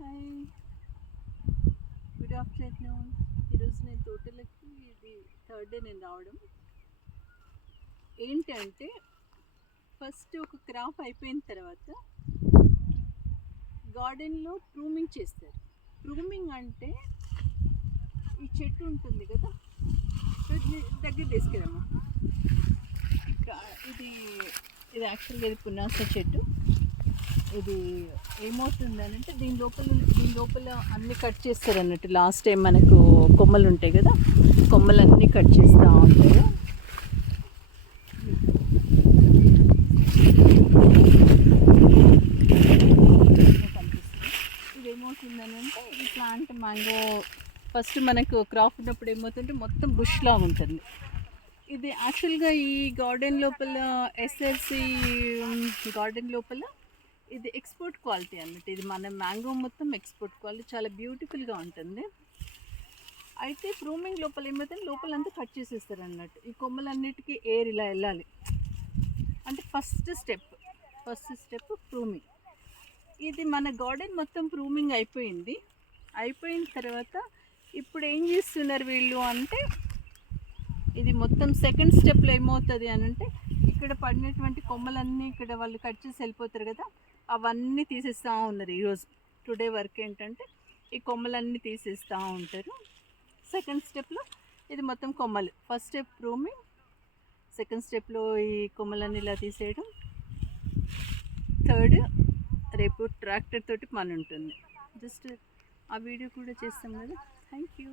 Hi, good afternoon. ఈరోజు నేను తోటలకి ఇది థర్డ్ డే నేను రావడం. ఏంటంటే ఫస్ట్ ఒక క్రాప్ అయిపోయిన తర్వాత గార్డెన్లో ప్రూమింగ్ చేస్తారు. ప్రూమింగ్ అంటే ఈ చెట్టు ఉంటుంది కదా, దగ్గర తీసుకెళ్ళమ్మా. ఇది ఇది యాక్చువల్గా ఇది పునాస చెట్టు. ఇది ఏమవుతుందని అంటే దీని లోపల అన్నీ కట్ చేస్తారు అన్నట్టు. లాస్ట్ టైం మనకు కొమ్మలు ఉంటాయి కదా, కొమ్మలన్నీ కట్ చేస్తూ ఉంటారు. ఇది ఏమవుతుందని అంటే ఈ ప్లాంట్ మ్యాంగో ఫస్ట్ మనకు క్రాప్ ఉన్నప్పుడు ఏమవుతుంటే మొత్తం బుష్లా ఉంటుంది. ఇది యాక్చువల్గా ఈ గార్డెన్ లోపల ఎస్ఎల్సి గార్డెన్ లోపల ఇది ఎక్స్పోర్ట్ క్వాలిటీ అన్నట్టు. ఇది మన మ్యాంగో మొత్తం ఎక్స్పోర్ట్ క్వాలిటీ, చాలా బ్యూటిఫుల్గా ఉంటుంది. అయితే ప్రూమింగ్ లోపల ఏమైతే లోపలంతా కట్ చేసేస్తారు అన్నట్టు. ఈ కొమ్మలన్నిటికీ ఎయిర్ ఇలా వెళ్ళాలి అంటే ఫస్ట్ స్టెప్ ప్రూమింగ్. ఇది మన గార్డెన్ మొత్తం ప్రూమింగ్ అయిపోయిన తర్వాత ఇప్పుడు ఏం చేస్తున్నారు వీళ్ళు అంటే, ఇది మొత్తం సెకండ్ స్టెప్లో ఏమవుతుంది అని అంటే, ఇక్కడ పడినటువంటి కొమ్మలన్నీ ఇక్కడ వాళ్ళు కట్ చేసి వెళ్ళిపోతారు కదా, అవన్నీ తీసేస్తూ ఉన్నారు. ఈరోజు టుడే వర్క్ ఏంటంటే ఈ కొమ్మలన్నీ తీసేస్తూ ఉంటారు. సెకండ్ స్టెప్లో ఇది మొత్తం కొమ్మలు. ఫస్ట్ స్టెప్ ప్రూమింగ్, సెకండ్ స్టెప్లో ఈ కొమ్మలన్నీ ఇలా తీసేయడం, థర్డ్ రేపు ట్రాక్టర్ తోటి పని ఉంటుంది. జస్ట్ ఆ వీడియో కూడా చేస్తాం కదా. Thank you.